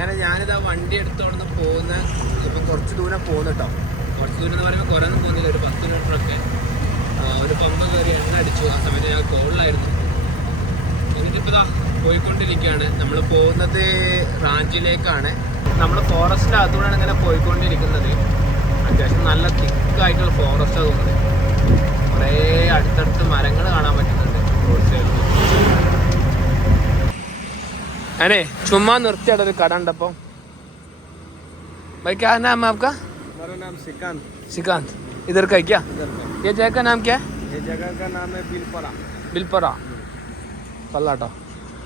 അങ്ങനെ ഞാനിത് ആ വണ്ടി എടുത്തോണ്ട് പോകുന്ന ഇപ്പം കുറച്ച് ദൂരം പോകുന്നു കേട്ടോ. കുറച്ച് ദൂരം എന്ന് പറയുമ്പോൾ കുറേ ഒന്നും പോകുന്നില്ല, ഒരു 10 കിലോമീറ്ററൊക്കെ. ഒരു പമ്പ് കയറി എണ്ണ അടിച്ചു. ആ സമയത്ത് ഞാൻ കോളിലായിരുന്നു. എന്നിട്ടിപ്പോൾ ഇതാ പോയിക്കൊണ്ടിരിക്കുകയാണ്. നമ്മൾ പോകുന്നത് റാഞ്ചിലേക്കാണ്. നമ്മൾ ഫോറസ്റ്റിൻ്റെ അകത്തൂടെയാണ് ഇങ്ങനെ പോയിക്കൊണ്ടിരിക്കുന്നത്. അത്യാവശ്യം നല്ല തിക്കായിട്ടുള്ള ഫോറസ്റ്റാണ് തോന്നുന്നത്. കുറേ അടുത്തടുത്ത് മരങ്ങൾ കാണാൻ പറ്റുന്നുണ്ട് റോഡ് സൈഡിൽ. अरे चुम्मा नृत्य कड़प भाई क्या नाम है आपका? हमारा नाम श्रीकांत। श्रीकांत इधर का है क्या? ये जगह का नाम क्या है? ये जगह का नाम है बिलपरा। बिलपरा കൊള്ളാട്ടോ.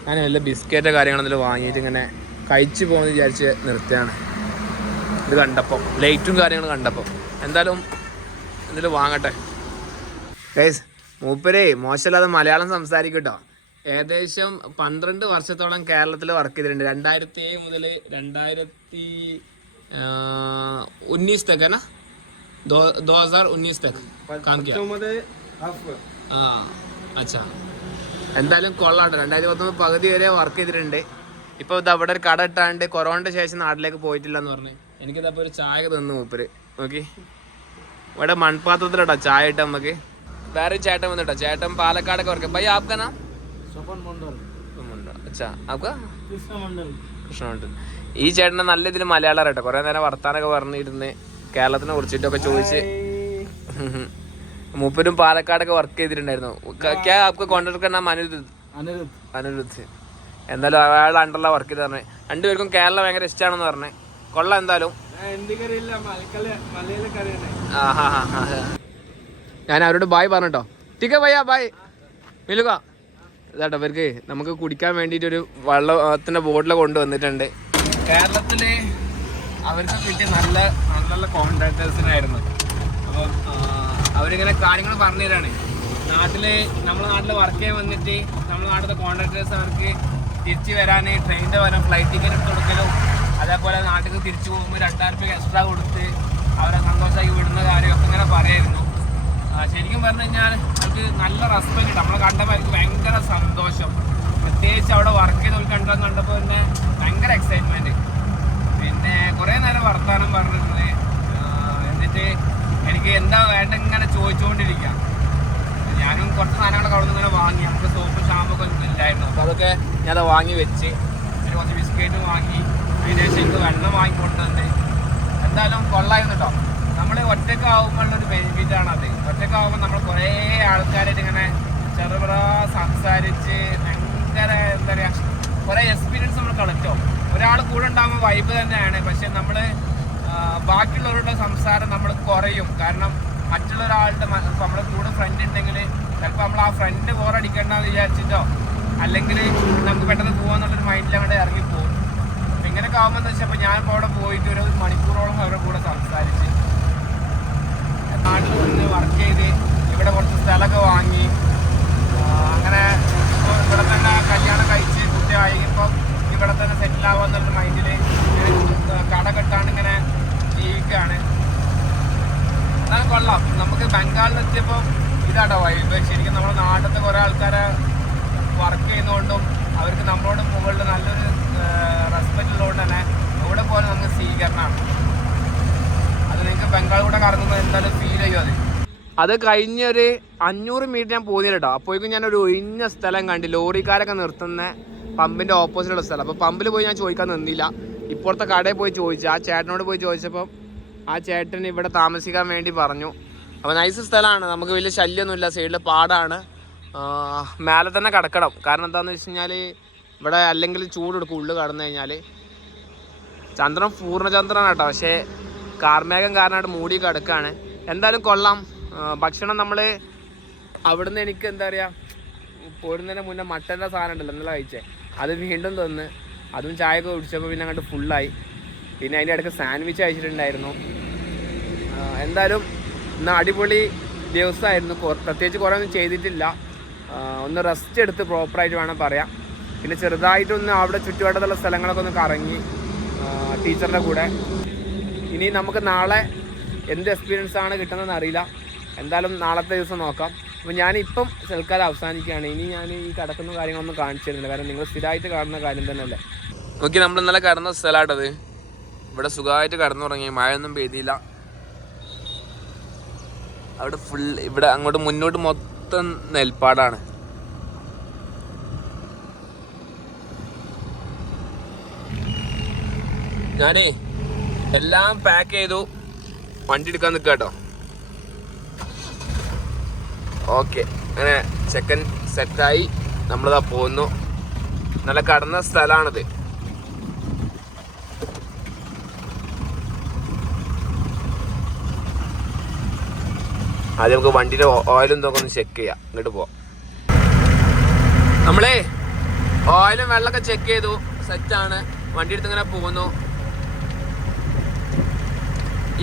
ഞാൻ വല്ല ബിസ്ക്കറ്റ് കാര്യങ്ങളെന്തെങ്കിലും വാങ്ങിയിട്ട് ഇങ്ങനെ കഴിച്ചു പോകുമെന്ന് വിചാരിച്ച് നിർത്തിയാണ്. ഇത് കണ്ടപ്പോൾ ലൈറ്റും കാര്യങ്ങളും കണ്ടപ്പോൾ എന്തായാലും എന്തെങ്കിലും വാങ്ങട്ടെ. ഗൈസ് മൂപ്പരേ മോശമില്ലാതെ മലയാളം സംസാരിക്കും കേട്ടോ. ഏകദേശം 12 വർഷത്തോളം കേരളത്തിൽ വർക്ക് ചെയ്തിട്ടുണ്ട്. 2007 മുതൽ 2019 तक है ना, 2019 तक काम किया। अच्छा എന്തായാലും കൊള്ളാട്ടോ. 2019 പകുതി വരെ വർക്ക് ചെയ്തിട്ടുണ്ട്. ഇപ്പോൾ ഇത് അവിടെ ഒരു കട ഇട്ടാണ്ട് കൊറോണയുടെ ശേഷം നാട്ടിലേക്ക് പോയിട്ടില്ല എന്ന് പറഞ്ഞ് എനിക്കിതപ്പോൾ ഒരു ചായ തന്നു മൂപ്പര്. നോക്കി ഇവിടെ മൺപാത്രത്തിലിട്ടോ ചായ ഇട്ട് നമുക്ക്. വേറെ ചേട്ടൻ വന്നിട്ടോ, ചേട്ടൻ പാലക്കാടൊക്കെ വർക്ക്. ഭൈ ആപ്കാ നാം? अच्छा आपका? കൃഷ്ണമണ്ഡൽ. ഈ ചേട്ടനെ നല്ല ഇതിൽ മലയാളം അറിയട്ടെ. കുറെ നേരം വർത്താനൊക്കെ പറഞ്ഞിരുന്ന് കേരളത്തിനെ കുറിച്ചിട്ടൊക്കെ ചോദിച്ച്. മൂപ്പരും പാലക്കാടൊക്കെ വർക്ക് ചെയ്തിട്ടുണ്ടായിരുന്നു. ക്യാ ആപ്കാ കോൺട്രാക്ടർ നാം? അനിരുദ്ധ്. എന്തായാലും അയാളുടെ അണ്ടറിലാണ് വർക്ക് ചെയ്ത് പറഞ്ഞത്. രണ്ടുപേർക്കും കേരളം ഭയങ്കര ഇഷ്ടമാണെന്ന് പറഞ്ഞേ. കൊള്ളാം എന്തായാലും. ഞാൻ അവരോട് ബായ് പറഞ്ഞോ. ടീക്കെ ഭയ്യ ബായ് മിലുക. ഇതാട്ടോ ഇവർക്ക് നമുക്ക് കുടിക്കാൻ വേണ്ടിയിട്ടൊരു വെള്ളത്തിൻ്റെ ബോട്ടിൽ കൊണ്ടുവന്നിട്ടുണ്ട്. കേരളത്തിൽ അവർക്ക് കിട്ടിയ നല്ല നല്ല കോൺട്രാക്ടേഴ്സിനായിരുന്നു. അപ്പം അവരിങ്ങനെ കാര്യങ്ങൾ പറഞ്ഞു തരാണ്. നമ്മുടെ നാട്ടിൽ വർക്ക് ചെയ്യാൻ വന്നിട്ട് നമ്മുടെ നാട്ടിലത്തെ കോൺട്രാക്ടേഴ്സ് അവർക്ക് തിരിച്ച് വരാൻ ട്രെയിനിൻ്റെ വരാൻ ഫ്ലൈറ്റ് ടിക്കറ്റ് എടുത്ത് കൊടുക്കലും അതേപോലെ നാട്ടിൽ തിരിച്ചു പോകുമ്പോൾ 2000 രൂപ എക്സ്ട്രാ കൊടുത്ത് അവരെ സന്തോഷമാക്കി വിടുന്ന കാര്യമൊക്കെ ഇങ്ങനെ പറയായിരുന്നു. ശരിക്കും പറഞ്ഞു കഴിഞ്ഞാൽ അവർക്ക് നല്ല റെസ്പെക്ട് കിട്ടും. നമ്മളെ കണ്ടപ്പോൾ അവർക്ക് ഭയങ്കര സന്തോഷം. പ്രത്യേകിച്ച് അവിടെ വർക്ക് ചെയ്ത് കണ്ടപ്പോൾ തന്നെ ഭയങ്കര എക്സൈറ്റ്മെൻറ്റ്. പിന്നെ കുറേ നേരം വർത്തമാനം പറഞ്ഞിട്ടുണ്ട്. എന്നിട്ട് എനിക്ക് എന്താ വേണ്ട ഇങ്ങനെ ചോദിച്ചുകൊണ്ടിരിക്കാം. ഞാനും കുറച്ച് സാധനങ്ങളൊക്കെ അവിടെ നിന്ന് ഇങ്ങനെ വാങ്ങി. നമുക്ക് സോപ്പ് ഷാമ്പൊക്കെ ഇല്ലായിരുന്നു. അപ്പോൾ അതൊക്കെ ഞാൻ അത് വാങ്ങി വെച്ച് പിന്നെ കുറച്ച് ബിസ്ക്കറ്റ് വാങ്ങി. അതിനുശേഷം എനിക്ക് വെള്ളം വാങ്ങിക്കൊണ്ടുവന്ന്. എന്തായാലും കൊള്ളായിരുന്നു കേട്ടോ. നമ്മൾ ഒറ്റയ്ക്കാവുമ്പോഴുള്ളൊരു ബെനിഫിറ്റാണ് അത്. ഒറ്റയ്ക്കാവുമ്പോൾ നമ്മൾ കുറേ ആൾക്കാരായിട്ട് ഇങ്ങനെ ചെറുപറ സംസാരിച്ച് ഭയങ്കര എന്താ പറയുക കുറേ എക്സ്പീരിയൻസ് നമ്മൾ കളക്റ്റോ. ഒരാൾ കൂടെ ഉണ്ടാകുമ്പോൾ വൈബ് തന്നെയാണ്. പക്ഷെ നമ്മൾ ബാക്കിയുള്ളവരുടെ സംസാരം നമ്മൾ കുറയും. കാരണം മറ്റുള്ള ഒരാളുടെ നമ്മുടെ കൂടെ ഫ്രണ്ട് ഉണ്ടെങ്കിൽ ചിലപ്പോൾ നമ്മൾ ആ ഫ്രണ്ട് ബോറടിക്കേണ്ടെന്ന് വിചാരിച്ചിട്ടോ അല്ലെങ്കിൽ നമുക്ക് പെട്ടെന്ന് പോകാന്നുള്ളൊരു മൈൻഡിൽ അങ്ങോട്ട് ഇറങ്ങിപ്പോകും. അപ്പം ഇങ്ങനെയൊക്കെ ആകുമ്പോൾ എന്താ വെച്ചാൽ ഇപ്പോൾ ഞാനിപ്പോൾ അവിടെ പോയിട്ട് ഒരു മണിക്കൂറോളം അവരുടെ കൂടെ സംസാരിച്ച് നാട്ടിൽ വന്ന് വർക്ക് ചെയ്ത് ഇവിടെ കുറച്ച് സ്ഥലമൊക്കെ വാങ്ങി അങ്ങനെ ഇവിടെ തന്നെ കല്യാണം കഴിച്ച് കുട്ടിയായി ഇപ്പം ഇവിടെ തന്നെ സെറ്റിൽ ആവാന്നുള്ളൊരു മൈൻഡിൽ കട കെട്ടാണ്ട് ഇങ്ങനെ ജീവിക്കുകയാണ്. എന്നാലും കൊള്ളാം. നമുക്ക് ബംഗാളിലെത്തിയപ്പോൾ ഇതാട്ടോ വൈബ്. ശരിക്കും നമ്മുടെ നാട്ടിലത്തെ കുറേ ആൾക്കാരെ വർക്ക് ചെയ്യുന്നതുകൊണ്ടും അവർക്ക് നമ്മളോട് മുകളിൽ നല്ലൊരു റെസ്പെക്റ്റ് ഉള്ളതുകൊണ്ട് തന്നെ ഇവിടെ പോലെ നമുക്ക് സ്വീകരണമാണ്. അത് നിങ്ങൾക്ക് ബംഗാൾ കൂടെ കറങ്ങുമ്പോൾ എന്തായാലും ഫീൽ ചെയ്യും. അത് കഴിഞ്ഞൊരു 500 മീറ്റർ ഞാൻ പോകുന്നില്ല കേട്ടോ. അപ്പോഴേക്കും ഞാനൊരു ഒഴിഞ്ഞ സ്ഥലം കണ്ടി. ലോറിക്കാരൊക്കെ നിർത്തുന്ന പമ്പിൻ്റെ ഓപ്പോസിറ്റുള്ള സ്ഥലം. അപ്പോൾ പമ്പിൽ പോയി ഞാൻ ചോദിക്കാൻ നിന്നില്ല. ഇപ്പോഴത്തെ കടയിൽ പോയി ചോദിച്ചു. ആ ചേട്ടനോട് പോയി ചോദിച്ചപ്പം ആ ചേട്ടൻ ഇവിടെ താമസിക്കാൻ വേണ്ടി പറഞ്ഞു. അപ്പോൾ നൈസ് സ്ഥലമാണ്. നമുക്ക് വലിയ ശല്യമൊന്നുമില്ല. സൈഡിൽ പാടാണ്. മേലെ തന്നെ കിടക്കണം. കാരണം എന്താണെന്ന് വെച്ച് കഴിഞ്ഞാൽ ഇവിടെ അല്ലെങ്കിൽ ചൂടെടുക്കും ഉള്ളിൽ കടന്നു കഴിഞ്ഞാൽ. ചന്ദ്രൻ പൂർണ്ണചന്ദ്രനാണ് കേട്ടോ. പക്ഷേ കാർമേഘം കാരണമായിട്ട് മൂടി കിടക്കുകയാണ്. എന്തായാലും കൊള്ളാം. ഭക്ഷണം നമ്മൾ അവിടുന്ന് എനിക്ക് എന്താ പറയുക പോരുന്നതിന് മുന്നേ മട്ടൻ്റെ സാധനം ഉണ്ടല്ലോ ഇന്നലെ കഴിച്ചേ, അത് വീണ്ടും തന്ന് അതും ചായയൊക്കെ കുടിച്ചപ്പോൾ പിന്നെ അങ്ങോട്ട് ഫുള്ളായി. പിന്നെ അതിൻ്റെ ഇടയ്ക്ക് സാൻഡ്വിച്ച് കഴിച്ചിട്ടുണ്ടായിരുന്നു. എന്തായാലും ഇന്ന് അടിപൊളി ദിവസമായിരുന്നു. പ്രത്യേകിച്ച് കുറേ ഒന്നും ചെയ്തിട്ടില്ല. ഒന്ന് റെസ്റ്റ് എടുത്ത് പ്രോപ്പറായിട്ട് വേണം പറയാം. പിന്നെ ചെറുതായിട്ടൊന്ന് അവിടെ ചുറ്റുവട്ടത്തുള്ള സ്ഥലങ്ങളൊക്കെ ഒന്ന് കറങ്ങി ടീച്ചറിൻ്റെ കൂടെ. ഇനി നമുക്ക് നാളെ എന്ത് എക്സ്പീരിയൻസ് ആണ് കിട്ടുന്നതെന്ന് അറിയില്ല. എന്തായാലും നാളത്തെ ദിവസം നോക്കാം. അപ്പോൾ ഞാനിപ്പം തൽക്കാലം അവസാനിക്കുകയാണ്. ഇനി ഞാൻ ഈ കിടക്കുന്ന കാര്യങ്ങളൊന്നും കാണിച്ചു തരുന്നില്ല. കാരണം നിങ്ങൾ സ്ഥിരമായിട്ട് കാണുന്ന കാര്യം തന്നെയല്ലേ. നോക്കി നമ്മൾ ഇന്നലെ കിടന്ന സ്ഥലമായിട്ടത്. ഇവിടെ സുഖമായിട്ട് കിടന്നുറങ്ങി, മഴയൊന്നും പെയ്തില്ല. അവിടെ ഫുൾ ഇവിടെ അങ്ങോട്ട് മുന്നോട്ട് മൊത്തം നെൽപ്പാടാണ്. ഞാനേ എല്ലാം പാക്ക് ചെയ്തു, വണ്ടി എടുക്കാൻ നിൽക്കുക കേട്ടോ. ഓക്കെ, അങ്ങനെ ചെക്കൻ സെറ്റായി നമ്മളിതാ പോകുന്നു. നല്ല കടന്ന സ്ഥലമാണിത്. ആദ്യം നമുക്ക് വണ്ടിയുടെ ഓയിലും ഇതൊക്കെ ഒന്ന് ചെക്ക് ചെയ്യാം. ഇങ്ങോട്ട് പോവാം. നമ്മളേ ഓയിലും വെള്ളമൊക്കെ ചെക്ക് ചെയ്തു, സെറ്റാണ്. വണ്ടി എടുത്ത് ഇങ്ങനെ പോകുന്നു.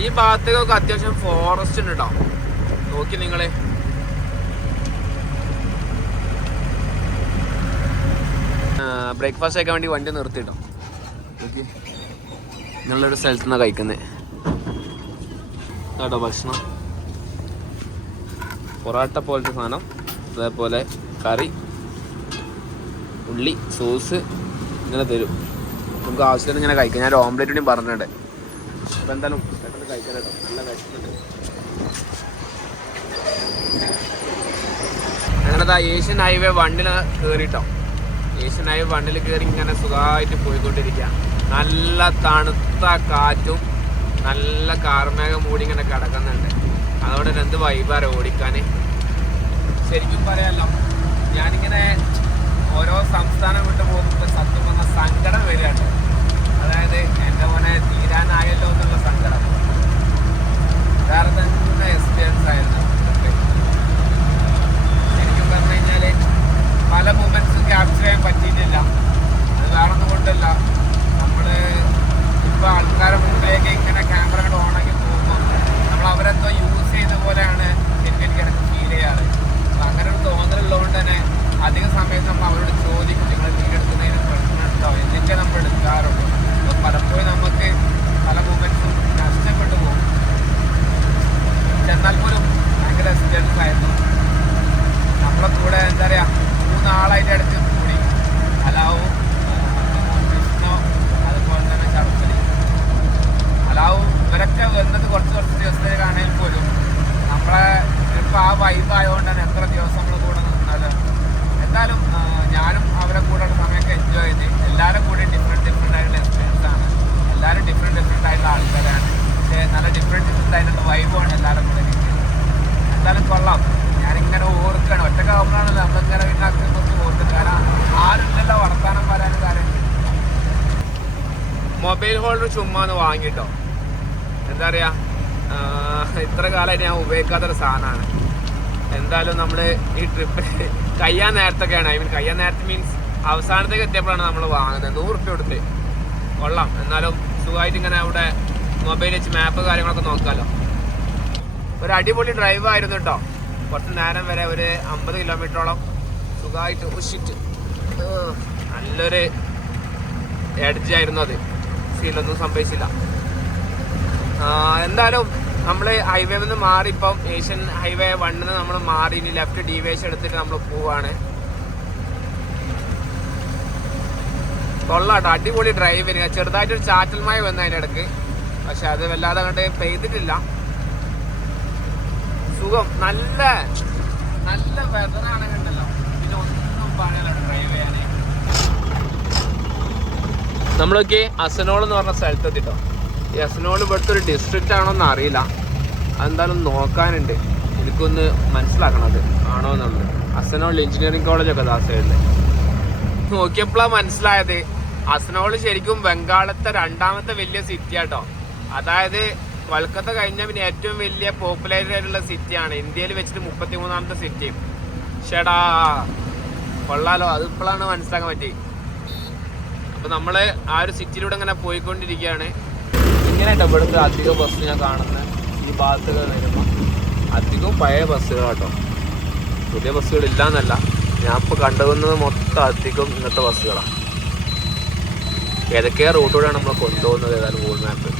ഈ ഭാഗത്തേക്കൊക്കെ അത്യാവശ്യം ഫോറസ്റ്റ് ഉണ്ട് കേട്ടോ. നോക്കി നിങ്ങള് ബ്രേക്ക്ഫാസ്റ്റ് കഴിക്കാൻ വേണ്ടി വണ്ടി നിർത്തിട്ടോ. നോക്കി നിങ്ങളൊരു സ്ഥലത്ത് നിന്നാണ് കഴിക്കുന്നത് കേട്ടോ. ഭക്ഷണം പൊറോട്ട പോലത്തെ സാധനം, അതേപോലെ കറി, ഉള്ളി, സോസ് ഇങ്ങനെ തരും. നമുക്ക് ആവശ്യത്തിന് ഇങ്ങനെ കഴിക്കാം. ഞാൻ ഓംലെറ്റ് കൂടി പറഞ്ഞിട്ടുണ്ട്. അപ്പോൾ എന്തായാലും പെട്ടെന്ന് കഴിക്കാൻ കേട്ടോ. നല്ല കഴിക്കുന്നുണ്ട്. ഞങ്ങളിതാ ഏഷ്യൻ ഹൈവേ 1 കയറിട്ടോ. ഏഷ്യൻ ഹൈവേ 1 കയറി ഇങ്ങനെ സുഖമായിട്ട് പോയിക്കൊണ്ടിരിക്കുക. നല്ല തണുത്ത കാറ്റും നല്ല കാർമേഘം മൂടി ഇങ്ങനെ കിടക്കുന്നുണ്ട്. അതോടെ എന്ത് വൈബാണ് ഓടിക്കാൻ. ശരിക്കും പറയാമല്ലോ, ഞാനിങ്ങനെ ഓരോ സംസ്ഥാനം വിട്ട് പോകുമ്പോൾ സത്യം വന്ന സങ്കടം വരികയാണ്. അതായത് എൻ്റെ മോനെ തീരാനായല്ലോ എന്നുള്ള സങ്കടം. വേറെ തന്നെ എക്സ്പീരിയൻസ് ആയിരുന്നു. ശരിക്കും പറഞ്ഞു കഴിഞ്ഞാൽ പല മൂമെൻറ്റ്സും ക്യാപ്ചർ ചെയ്യാൻ പറ്റിയിട്ടില്ല. അത് വേറൊന്നും കൊണ്ടല്ല, നമ്മൾ ഇപ്പോൾ ആൾക്കാരുടെ മുമ്പിലേക്ക് ഇങ്ങനെ ക്യാമറ കൊണ്ട് ഓണാക്കി പോകുമ്പോൾ നമ്മൾ അവരെന്തോ യൂസ് ചെയ്യുന്ന പോലെയാണ് എനിക്ക് ഫീൽ ചെയ്യാറ്. അപ്പം അങ്ങനെ ഒരു തോന്നലുള്ളതുകൊണ്ട് തന്നെ അധിക സമയത്ത് നമ്മൾ അവരോട് ചോദിക്കും, നിങ്ങൾ വീഡിയോ എടുക്കുന്നതിന് പ്രശ്നമുണ്ടോ, എന്നിട്ടേ നമ്മൾ എടുക്കാറുള്ളൂ. അപ്പോൾ പലപ്പോഴും നമുക്ക് പല മൂമെൻറ്റ്സും നഷ്ടപ്പെട്ടു പോകും. എന്നാൽ പോലും ഭയങ്കര എക്സ്പീരിയൻസ് ആയിരുന്നു. നമ്മളെ കൂടെ എന്താ പറയുക, 3 ആളായിട്ട് അടുത്ത് കൂടി. അലാവും, വിഷ്ണു, അതുപോലെ തന്നെ ചർച്ചലി. അലാവും ഇവരൊക്കെ വന്നത് കുറച്ച് ദിവസത്തേക്കാണെങ്കിൽ പോലും നമ്മളെ ഇപ്പോൾ ആ വൈബായതുകൊണ്ട് തന്നെ എത്ര ദിവസം നമ്മൾ കൂടെ നിന്നത്. എന്തായാലും ഞാനും അവരെ കൂടെ സമയമൊക്കെ എൻജോയ് ചെയ്ത്. എല്ലാവരും കൂടി ഡിഫറെൻറ്റ് ആയിട്ടുള്ള എക്സ്പീരിയൻസ് ആണ്. എല്ലാവരും ഡിഫറെൻറ്റ് ആയിട്ടുള്ള ആൾക്കാരാണ്. പക്ഷേ നല്ല ഡിഫറെൻറ്റ് ആയിട്ടുള്ള വൈബാണ് എല്ലാവരും കൂടെ കിട്ടിയത്. എന്തായാലും കൊള്ളാം. ഞാനിങ്ങനെ ഓർക്കുകയാണ്. ഒറ്റക്കാവുമ്പോഴാണല്ലോ നമ്മളിങ്ങനെ വീട്ടിലാക്കി കുറച്ച് ഓർക്കുന്നത്. കാരണം ആരുമില്ലല്ലോ വർത്താനം പറയാനും കാര്യം. മൊബൈൽ ഹോൾഡർ ചുമ്മാന്ന് വാങ്ങിട്ടോ. എന്താ പറയുക, ഇത്ര കാലമായിട്ട് ഞാൻ ഉപയോഗിക്കാത്തൊരു സാധനമാണ്. എന്തായാലും നമ്മൾ ഈ ട്രിപ്പ് കഴിയാൻ നേരത്തൊക്കെയാണ്, കഴിയാൻ നേരത്തെ മീൻസ് അവസാനത്തേക്ക് എത്തിയപ്പോഴാണ് നമ്മൾ വാങ്ങുന്നത്. 100 റുപ്യ കൊടുത്ത്. കൊള്ളാം. എന്നാലും സുഖമായിട്ട് ഇങ്ങനെ അവിടെ മൊബൈൽ വെച്ച് മാപ്പ് കാര്യങ്ങളൊക്കെ നോക്കാമല്ലോ. ഒരു അടിപൊളി ഡ്രൈവ് ആയിരുന്നു കേട്ടോ. കുറച്ച് നേരം വരെ ഒരു 50 കിലോമീറ്ററോളം സുഖമായിട്ട് ഉഷിറ്റ് നല്ലൊരു എഡ്ജായിരുന്നു. അത് സീനൊന്നും സംഭവിച്ചില്ല. എന്തായാലും നമ്മൾ ഹൈവേ നിന്ന് മാറി ഇപ്പം ഏഷ്യൻ ഹൈവേ 1 നമ്മൾ മാറി ഇനി ലെഫ്റ്റ് ഡീവിയേഷൻ എടുത്തിട്ട് നമ്മൾ പോവാണ്. കൊള്ളാട്ടോ, അടിപൊളി ഡ്രൈവിങ്. ചെറുതായിട്ടൊരു ചാറ്റൽ മഴ വന്നു അതിൻ്റെ ഇടയ്ക്ക്, പക്ഷെ അത് വല്ലാതെ കണ്ട് പെയ്തിട്ടില്ല. സുഖം. നല്ല നല്ല വെതറാണെങ്കിലോ പിന്നെ ഒന്നും പറയാനോ ഡ്രൈവ് ചെയ്യാൻ. നമ്മളൊക്കെ അസനോൾ എന്ന് പറഞ്ഞ സ്ഥലത്ത് എത്തിട്ടോ. ഈ അസനോൾ ഇവിടുത്തെ ഒരു ഡിസ്ട്രിക്റ്റ് ആണോന്ന് അറിയില്ല. അതെന്തായാലും നോക്കാനുണ്ട്, എനിക്കൊന്ന് മനസ്സിലാക്കണം അത് ആണോ എന്നുള്ളത്. അസനോൾ എഞ്ചിനീയറിംഗ് കോളേജൊക്കെ ആ സൈഡിൽ നോക്കിയപ്പോഴാണ് മനസ്സിലായത് അസനോൾ ശരിക്കും ബംഗാളത്തെ 2ാമത്തെ വലിയ സിറ്റി ആട്ടോ. അതായത് കൊൽക്കത്ത കഴിഞ്ഞാൽ പിന്നെ ഏറ്റവും വലിയ പോപ്പുലേറ്റഡ് ആയിട്ടുള്ള സിറ്റിയാണ്. ഇന്ത്യയിൽ വെച്ചിട്ട് 33ാമത്തെ സിറ്റി. ചേടാ കൊള്ളാലോ, അതിപ്പോഴാണ് മനസ്സിലാക്കാൻ പറ്റി. അപ്പോൾ നമ്മൾ ആ ഒരു സിറ്റിയിലൂടെ ഇങ്ങനെ പോയിക്കൊണ്ടിരിക്കുകയാണ്. ഇങ്ങനെയാട്ടോ ഇവിടുത്തെ അധിക ബസ് ഞാൻ കാണുന്നത്. ഈ ഭാഗത്തൊക്കെ വരുമ്പോൾ അധികവും പഴയ ബസ്സുകളാട്ടോ, പുതിയ ബസ്സുകളില്ല എന്നല്ല. ഞാൻ ഇപ്പോൾ കണ്ടുപോകുന്നത് മൊത്തം അധികം ഇങ്ങനത്തെ ബസ്സുകളാണ്. ഏതൊക്കെയാണ് റൂട്ടിലൂടെയാണ് നമ്മൾ കൊണ്ടുപോകുന്നത് ഏതായാലും ഗൂഗിൾ മാപ്പ്.